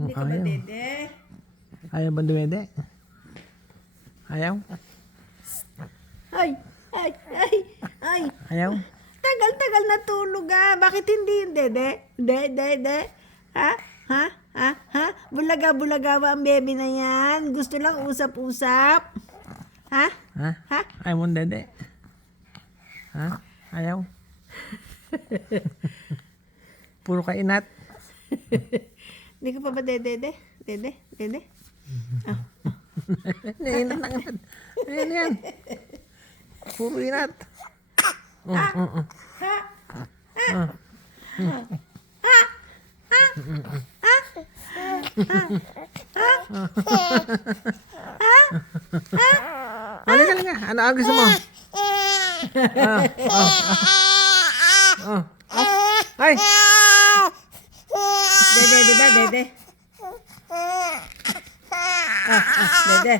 Hindi ka ba Ayaw. dede? Ayaw ba dumede? Ayaw? Ay, ay, ay, ay. Ayaw? Tagal-tagal na tulog ah. Bakit hindi yung dede? Dede? Ha? Ha? Ha? Ha? Bulaga-bulaga ba ang baby na yan? Gusto lang usap-usap? Ha? Ha? Ha? Ayaw mo dede? Ha? Ayaw? Puro ka inat. Hindi ka pa ba dede? Dede? Inat na inat. Ayan yan. Puro inat. Halika. Ano ang gusto mo? Ay! Dede, di ba? Dede? Dede.